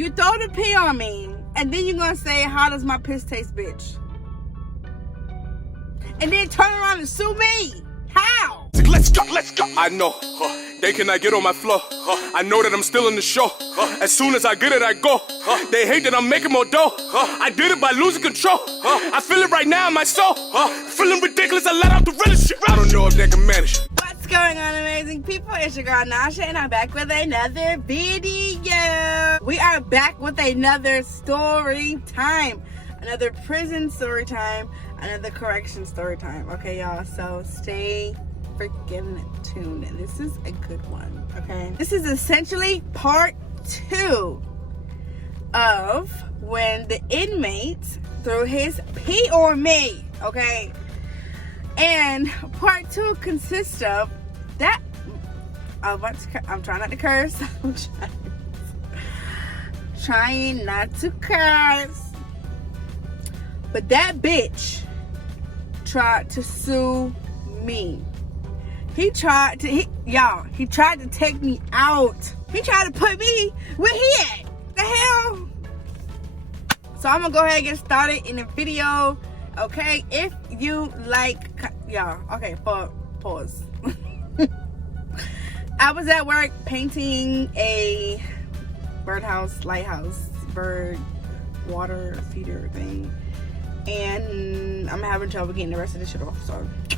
You throw the pee on me, and then you're gonna say, how does my piss taste, bitch? And then turn around and sue me. How? Let's go. I know. They cannot get on my floor. I know that I'm still in the show. As soon as I get it, I go. They hate that I'm making more dough. I did it by losing control. I feel it right now in my soul. Feeling ridiculous, I let out the realest shit. I don't know if they can manage. What's going on, amazing people? It's your girl Nasha, and I'm back with another video. We are back with another story time. Another prison story time. Another correction story time. Okay, y'all, so stay freaking tuned. This is a good one, okay? This is essentially part 2 of when the inmate threw his pee on me, okay? And part 2 consists of that. I'm trying not to curse. I'm trying not to curse. But that bitch tried to sue me. He tried to take me out. He tried to put me where he at. The hell? So I'm gonna go ahead and get started in the video. Okay, if you like, y'all. Okay, pause. I was at work painting a lighthouse, bird water feeder thing. And I'm having trouble getting the rest of this shit off, so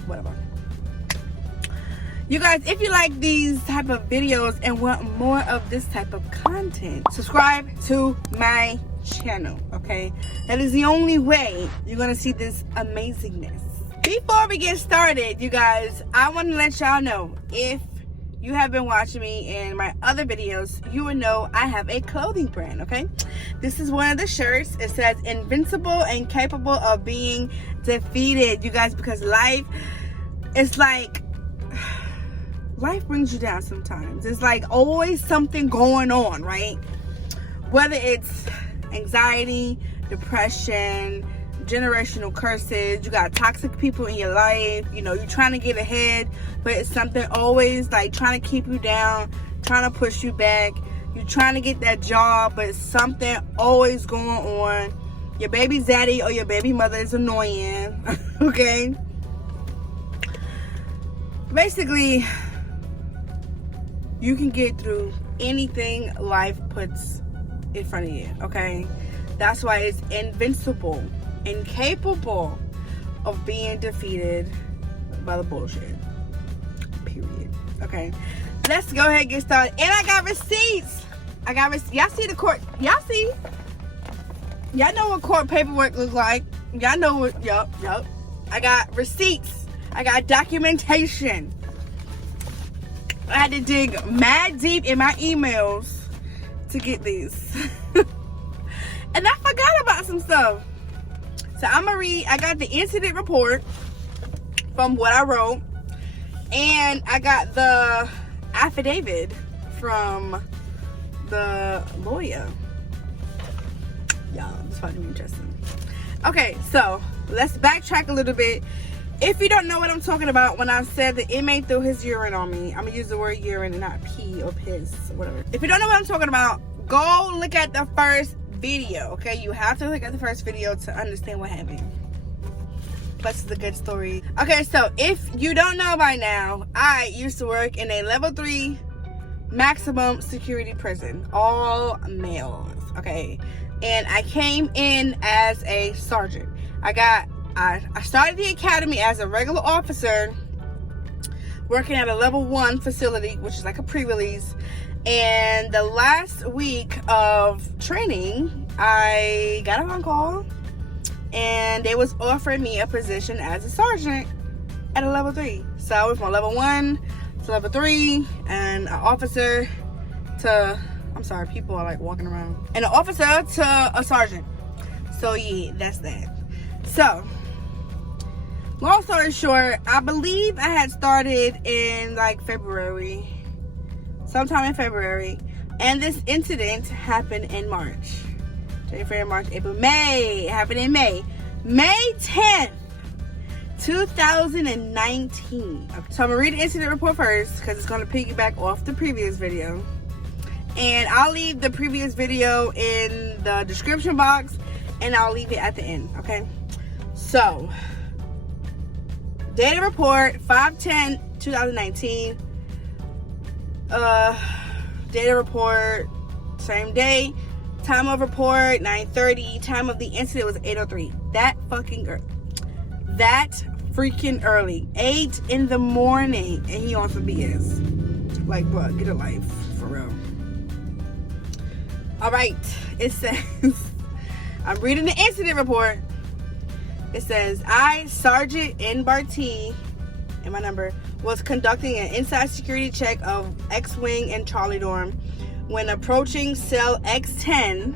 whatever. You guys, if you like these type of videos and want more of this type of content, subscribe to my channel, okay? That is the only way you're gonna see this amazingness. Before we get started, you guys, I want to let y'all know, if you have been watching me in my other videos, you will know I have a clothing brand, okay? This is one of the shirts. It says invincible and capable of being defeated, you guys, because life, it's like, life brings you down sometimes. It's like always something going on, right? Whether it's anxiety, depression, generational curses, you got toxic people in your life, you know, you're trying to get ahead, but it's something always like trying to keep you down, trying to push you back. You're trying to get that job, but something always going on. Your baby daddy or your baby mother is annoying. Okay, basically you can get through anything life puts in front of you, okay? That's why it's invincible, incapable of being defeated by the bullshit, period. Okay, let's go ahead and get started. And I got receipts. Y'all see the court? Y'all see? Y'all know what court paperwork looks like. Y'all know what? Yup. I got receipts. I got documentation. I had to dig mad deep in my emails to get these. And I forgot about some stuff. So I'm gonna read. I got the incident report from what I wrote, and I got the affidavit from the lawyer. Y'all, this is probably interesting. Okay, so let's backtrack a little bit. If you don't know what I'm talking about, when I said the inmate threw his urine on me, I'm gonna use the word urine and not pee or piss or whatever. If you don't know what I'm talking about, go look at the first video, okay? You have to look at the first video to understand what happened. Plus, it's a good story. Okay, so if you don't know by now, I used to work in a level 3 maximum security prison, all males, okay? And I came in as a sergeant. I started the academy as a regular officer, working at a level 1 facility, which is like a pre-release. And the last week of training, I got a phone call, and they was offering me a position as a sergeant at a level 3. So I went from level 1 to level 3, and an officer to, I'm sorry, people are like walking around, and an officer to a sergeant. So yeah, that's that. So long story short, I believe I had started in like February, sometime in February, and this incident happened in March. January, March, April, May. It happened in May 10th, 2019. So I'm gonna read the incident report first because it's gonna piggyback off the previous video, And I'll leave the previous video in the description box, and I'll leave it at the end, okay? So, data report 5/10/2019. Data report same day. Time of report 9:30. Time of the incident was 8:03. That freaking early. 8 in the morning, and he on some BS. Like, bro, get a life, for real. All right, it says, I'm reading the incident report. It says, I, Sergeant N. Barty, and my number, was conducting an inside security check of X-Wing and Charlie Dorm when approaching cell X10,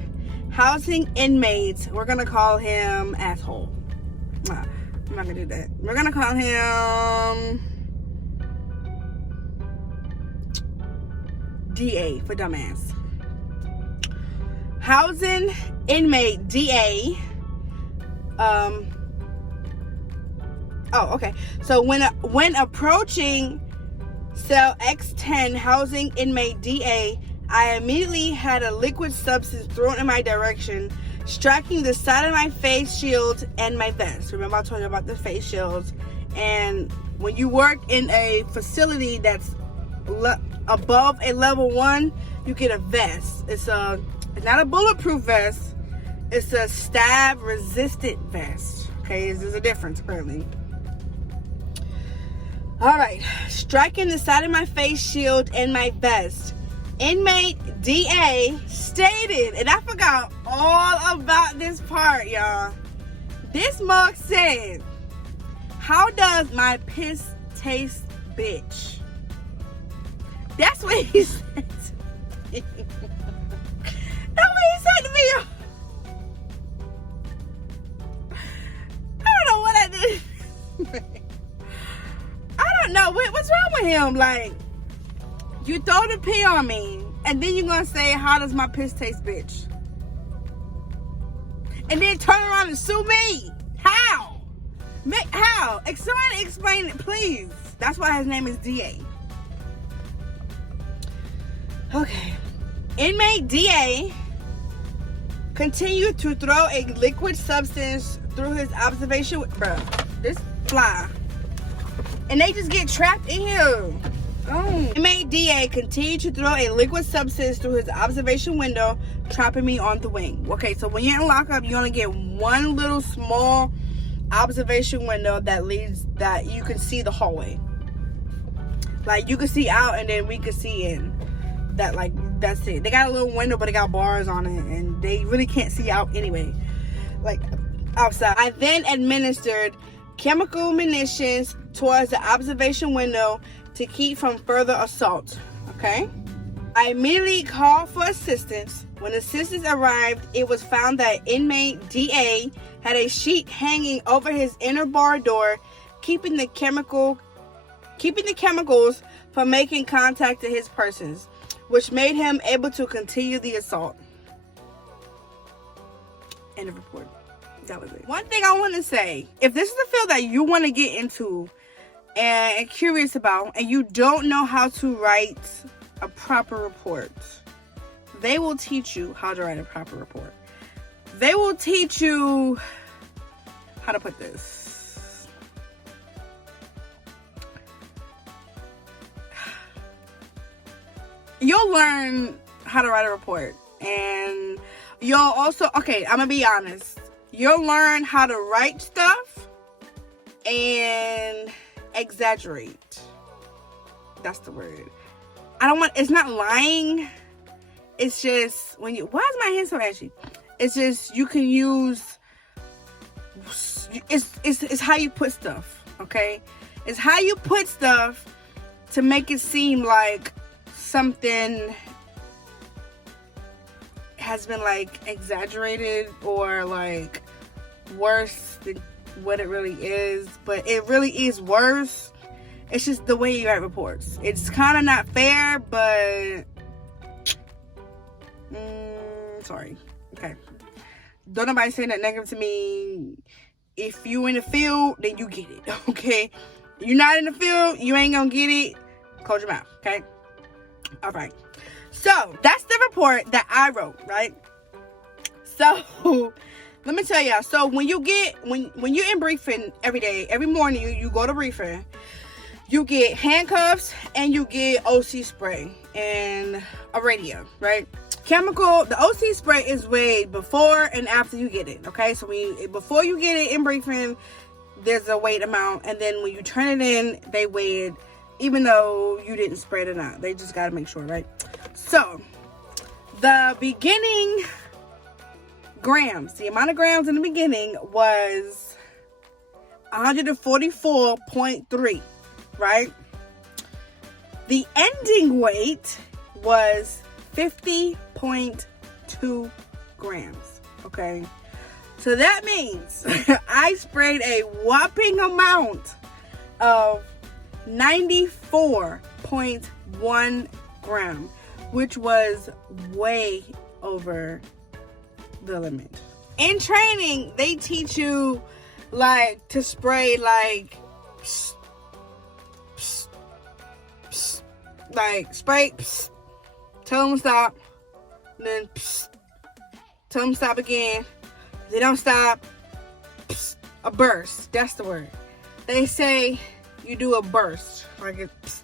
housing inmates. We're going to call him asshole. Nah, I'm not going to do that. We're going to call him DA for dumbass. Housing inmate DA. Okay. So when approaching cell X10, housing inmate DA, I immediately had a liquid substance thrown in my direction, striking the side of my face shield and my vest. Remember I told you about the face shields. And when you work in a facility that's above a level 1, you get a vest. It's not a bulletproof vest. It's a stab resistant vest. Okay, there's a difference apparently. Alright, striking the side of my face shield and my vest. Inmate DA stated, and I forgot all about this part, y'all. This mug said, how does my piss taste, bitch? That's what he said to me. That's what he said to me. I don't know what I did. I don't know. What's wrong with him? Like, you throw the pee on me, and then you're going to say, how does my piss taste, bitch? And then turn around and sue me. How? How? Somebody explain it, please. That's why his name is DA. Okay. Inmate DA continued to throw a liquid substance through his observation. Bruh, this fly. And they just get trapped in here. Oh. Inmate DA continued to throw a liquid substance through his observation window, trapping me on the wing. Okay, so when you're in lockup, you only get one little small observation window that you can see the hallway. Like, you can see out, and then we can see in. That's it. They got a little window, but they got bars on it, and they really can't see out anyway. Like, outside. I then administered chemical munitions towards the observation window to keep from further assault. Okay? I immediately called for assistance. When assistance arrived, it was found that inmate DA had a sheet hanging over his inner bar door, keeping the chemicals from making contact to his persons, which made him able to continue the assault. End of report. That was it. One thing I want to say, if this is a field that you want to get into and curious about, and you don't know how to write a proper report, they will teach you how to write a proper report. They will teach you how to put this. You'll learn how to write a report, and you'll also, okay, I'm gonna be honest, you'll learn how to write stuff and exaggerate. That's the word. It's not lying. It's just why is my hand so ashy? It's just, you can use, it's how you put stuff, okay? It's how you put stuff to make it seem like something has been like exaggerated or like worse than what it really is, but it really is worse. It's just the way you write reports. It's kind of not fair, but sorry. Okay, don't nobody say that negative to me. If you in the field, then you get it. Okay, you're not in the field, you ain't gonna get it. Close your mouth. Okay. All right. So that's the report that I wrote, right? So let me tell y'all. So when you're in briefing every day, every morning you go to briefing, you get handcuffs and you get OC spray and a radio, right? The OC spray is weighed before and after you get it, okay? So before you get it in briefing, there's a weight amount, and then when you turn it in, they weigh it, even though you didn't spray it or not. They just gotta make sure, right? So the beginning grams, the amount of grams in the beginning was 144.3, right? The ending weight was 50.2 grams, okay? So that means I sprayed a whopping amount of 94.1 gram, which was way over the limit. In training, they teach you like to spray like psst, psst, psst, like spray psst, tell them stop, then psst, tell them stop again. If they don't stop, psst, a burst. That's the word. They say you do a burst, like it's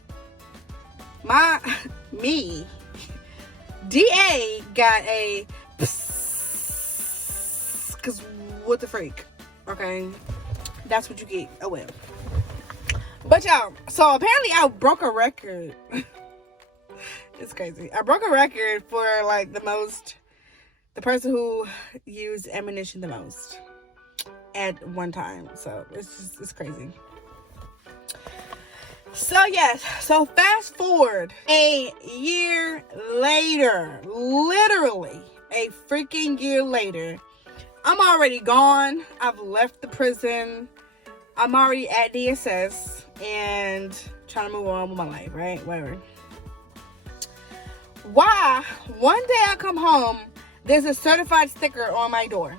me. DA got a psst, cause what the freak, okay? That's what you get. Oh well. But y'all, so apparently I broke a record. It's crazy. I broke a record for like the person who used ammunition the most at one time. So it's crazy. So yes, so fast forward a year later, literally a freaking year later, I'm already gone. I've left the prison. I'm already at DSS and trying to move on with my life, right? Whatever. Why? One day I come home, there's a certified sticker on my door.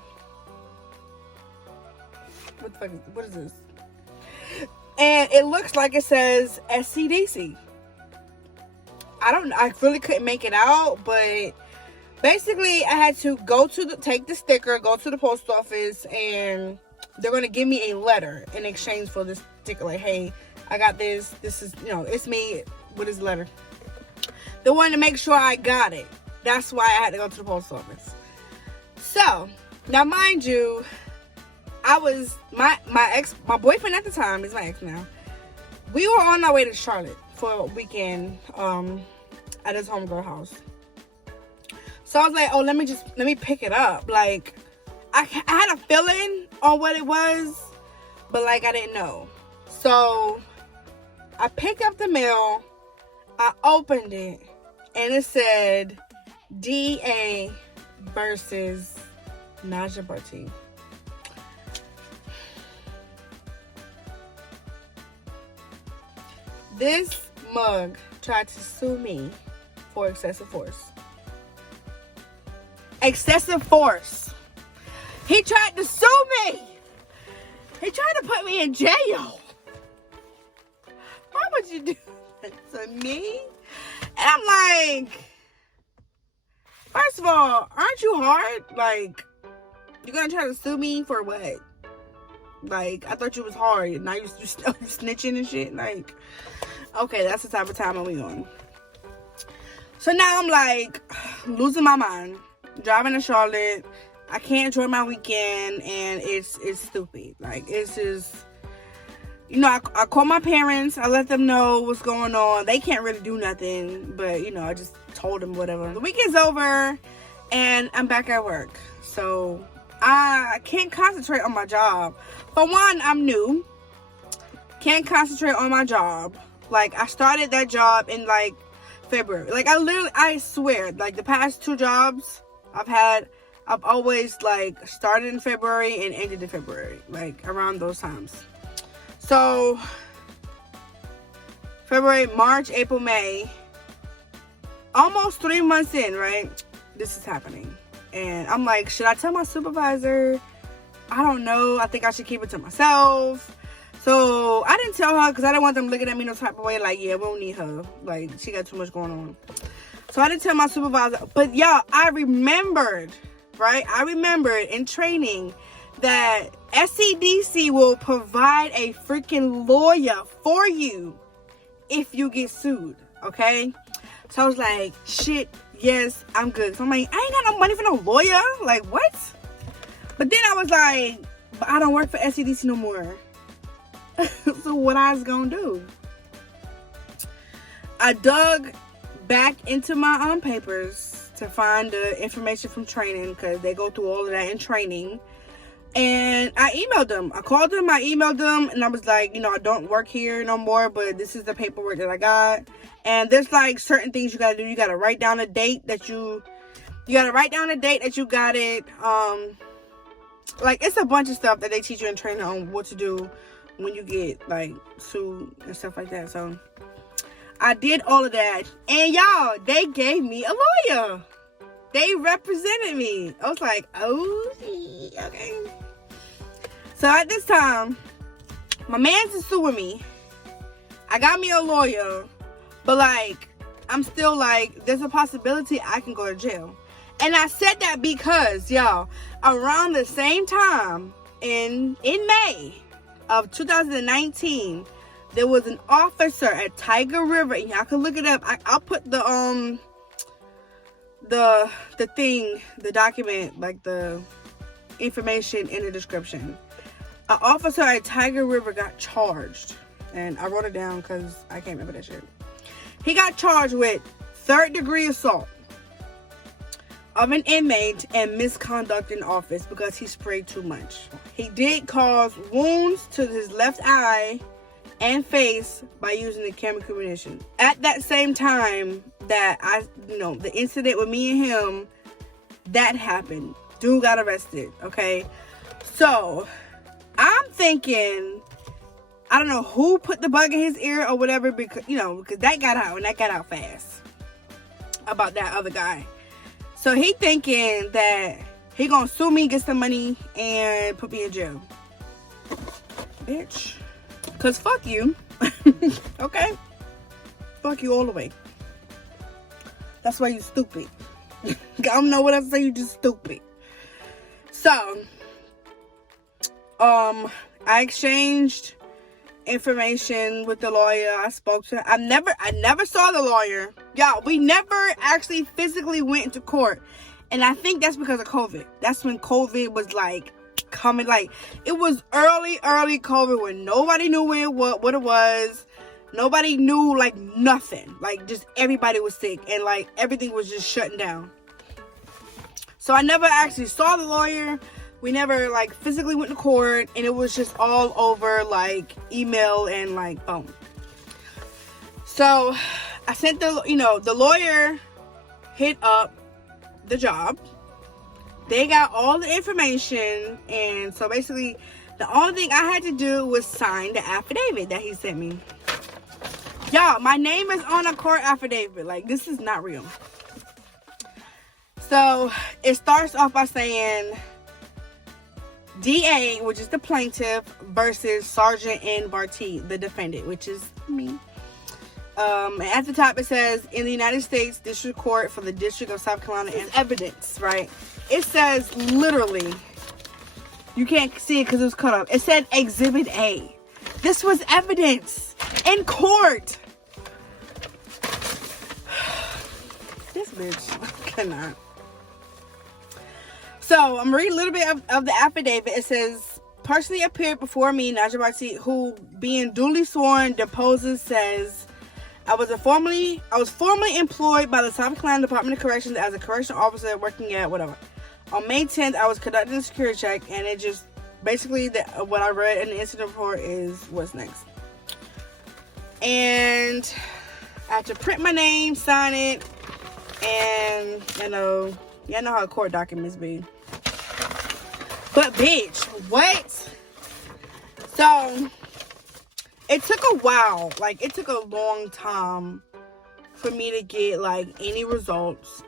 What is this? And it looks like it says SCDC. I really couldn't make it out, but basically I had to take the sticker, go to the post office, and they're going to give me a letter in exchange for this sticker. Like, hey, I got this. This is, it's me with this letter. They wanted to make sure I got it. That's why I had to go to the post office. So, now mind you, I was, my boyfriend at the time, he's my ex now, we were on our way to Charlotte for a weekend at his homegirl house. So I was like, oh, let me pick it up. Like, I had a feeling on what it was, but like I didn't know. So I picked up the mail, I opened it, and it said DA versus Naja Barty. This mug tried to sue me for excessive force. Excessive force. He tried to sue me. He tried to put me in jail. Why would you do that to me? And I'm like, first of all, aren't you hard? Like, you're gonna try to sue me for what? Like, I thought you was hard. Now you snitching and shit. Like, okay, that's the type of time we on. So now I'm like losing my mind, driving to Charlotte. I can't enjoy my weekend, and it's stupid. Like, it's just, I call my parents. I let them know what's going on. They can't really do nothing, but I just told them whatever. The weekend's over, and I'm back at work. So I can't concentrate on my job. For one, I'm new. Can't concentrate on my job. Like, I started that job in like February. Like, I swear, like the past 2 jobs I've had, I've always like started in February and ended in February, like around those times. So February, March, April, May, almost 3 months in, right? This is happening. And I'm like, should I tell my supervisor? I don't know. I think I should keep it to myself. So I didn't tell her because I didn't want them looking at me no type of way like, yeah, we don't need her. Like, she got too much going on. So I didn't tell my supervisor. But y'all, I remembered, right? I remembered in training that SCDC will provide a freaking lawyer for you if you get sued, okay? So I was like, shit, yes, I'm good. So I'm like, I ain't got no money for no lawyer. Like, what? But then I was like, but I don't work for SCDC no more. So what I was gonna do? I dug back into my papers to find the information from training, because they go through all of that in training. And I emailed them. I called them, I emailed them, and I was like, you know, I don't work here no more, but this is the paperwork that I got. And there's like certain things you gotta do. You gotta write down a date that you got it. Like, it's a bunch of stuff that they teach you in training on what to do when you get like sued and stuff like that. So I did all of that, and y'all, they gave me a lawyer. They represented me. I was like, oh, okay. So at this time, my man's is suing me. I got me a lawyer, but like, I'm still like, there's a possibility I can go to jail. And I said that because, y'all, around the same time in May of 2019, there was an officer at Tiger River, and y'all can look it up. I'll put the document, like the information in the description. An officer at Tiger River got charged, and I wrote it down because I can't remember that shit. He got charged with 3rd-degree assault of an inmate and misconduct in office because he sprayed too much. He did cause wounds to his left eye and face by using the chemical ammunition. At that same time that the incident with me and him, that happened. Dude got arrested, okay? So, I'm thinking, I don't know who put the bug in his ear or whatever, because that got out, and that got out fast about that other guy. So he thinking that he gonna sue me, get some money, and put me in jail. Bitch. Cause fuck you. Okay? Fuck you all the way. That's why you stupid. I don't know what else to say, you just stupid. So, I exchanged information with the lawyer. I spoke to her. I never saw the lawyer. Y'all, we never actually physically went into court. And I think that's because of COVID. That's when COVID was like coming. Like, it was early COVID when nobody knew what it was. Nobody knew like nothing. Like, just everybody was sick and like everything was just shutting down. So I never actually saw the lawyer. We never like physically went to court, and it was just all over like email and like phone. So I sent the lawyer hit up the job. They got all the information, and so basically the only thing I had to do was sign the affidavit that he sent me. Y'all, my name is on a court affidavit. Like, this is not real. So it starts off by saying DA, which is the plaintiff, versus Sergeant N. Barty, the defendant, which is me. At the top it says, in the United States District Court for the District of South Carolina, and evidence, right? It says literally, you can't see it because it was cut off. It said Exhibit A. This was evidence in court. This bitch cannot. So I'm reading a little bit of the affidavit. It says, personally appeared before me, Najib Barty, who being duly sworn deposes, says, I was formerly employed by the South Carolina Department of Corrections as a correctional officer working at whatever. On May 10th, I was conducting a security check, and it just basically what I read in the incident report is what's next. And I have to print my name, sign it, and y'all know how court documents be. But bitch, what? So it took a while. Like, it took a long time for me to get like any results,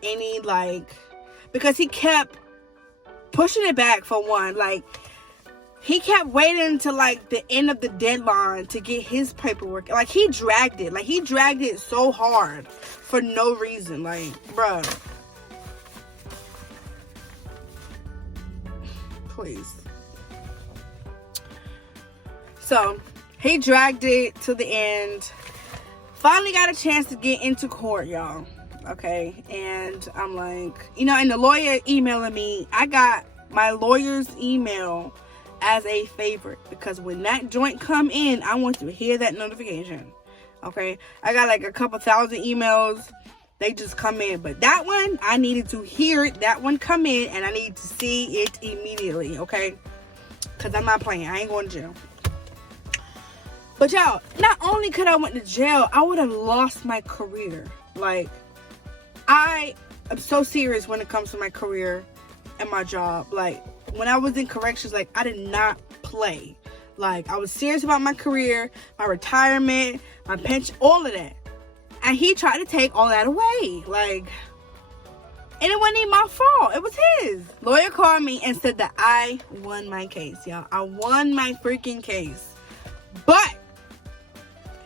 because he kept pushing it back. For one, like, he kept waiting to like the end of the deadline to get his paperwork. Like, he dragged it. Like, he dragged it so hard for no reason. Like, bruh. Please. So, he dragged it to the end. Finally got a chance to get into court, y'all. Okay, and I'm like, you know, and the lawyer emailing me. I got my lawyer's email as a favorite, because when that joint come in, I want to hear that notification. Okay, I got like a couple thousand emails. They just come in, but that one, I needed to hear it. That one come in, and I need to see it immediately. Okay, because I'm not playing. I ain't going to jail. But y'all, not only could I went to jail, I would have lost my career. Like, I am so serious when it comes to my career and my job. Like, when I was in corrections, like, I did not play. Like, I was serious about my career, my retirement, my pension, all of that. And he tried to take all that away. Like, and it wasn't even my fault. It was his. Lawyer called me and said that I won my case, y'all. I won my freaking case. But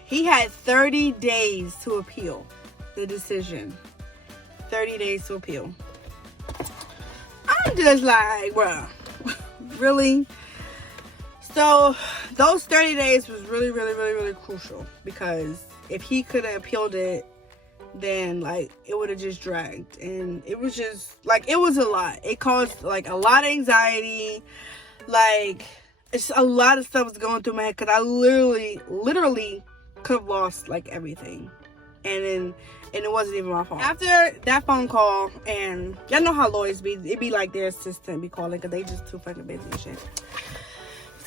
he had 30 days to appeal the decision. 30 days to appeal. I'm just like, bruh, really? So those 30 days was really, really, really, really crucial, because if he could have appealed it, then like it would have just dragged, and it was just like, it was a lot. It caused like a lot of anxiety. Like, it's a lot of stuff was going through my head, because I literally could have lost like everything, and it wasn't even my fault. After that phone call, and y'all know how lawyers be, it be like their assistant be calling, because they just too fucking busy and shit.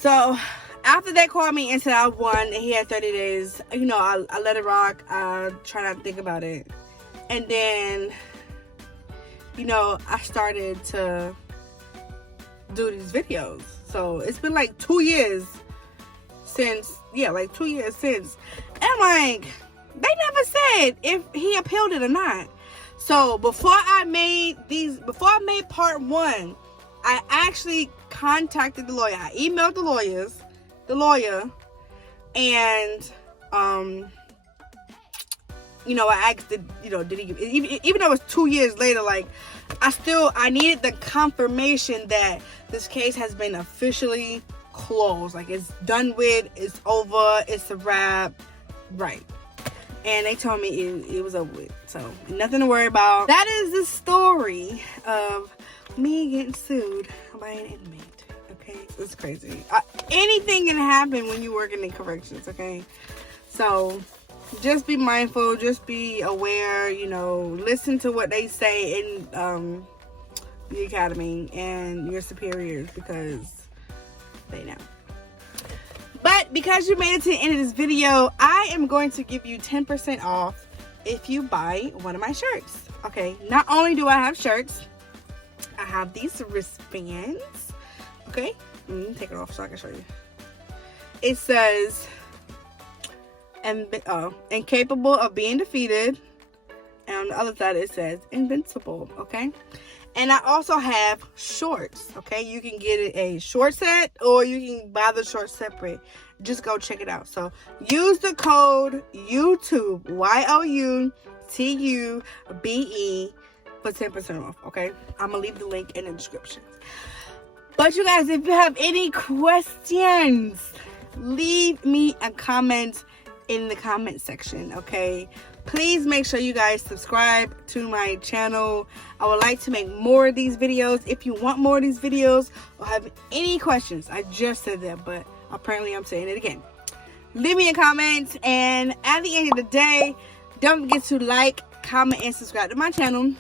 So after they called me and said I won and he had 30 days, you know, I let it rock. I try not to think about it. And then, you know, I started to do these videos. So it's been like 2 years since, yeah, like 2 years since. And I'm like, they never said if he appealed it or not. So before I made part one, I actually contacted the lawyer. I emailed the lawyer, and you know, I asked, you know, did he, even though it was 2 years later, like, I needed the confirmation that this case has been officially closed. Like, it's done with, it's over, it's a wrap, right? And they told me it was over with, so nothing to worry about. That is the story of me getting sued by an inmate. Okay, it's crazy. Anything can happen when you're working in corrections. Okay, so just be mindful, just be aware. You know, listen to what they say in the academy and your superiors, because they know. But because you made it to the end of this video, I am going to give you 10% off if you buy one of my shirts. Okay, not only do I have shirts, I have these wristbands. Okay, let me take it off so I can show you. It says, incapable of being defeated. And on the other side it says invincible. Okay, and I also have shorts. Okay, you can get it a short set, or you can buy the shorts separate. Just go check it out. So use the code YouTube, YOUTUBE, for 10% off. Okay, I'm gonna leave the link in the description. But you guys, if you have any questions, leave me a comment in the comment section. Okay, please make sure you guys subscribe to my channel. I would like to make more of these videos. If you want more of these videos or have any questions, I just said that, but apparently I'm saying it again. Leave me a comment, and at the end of the day, don't forget to like, comment, and subscribe to my channel.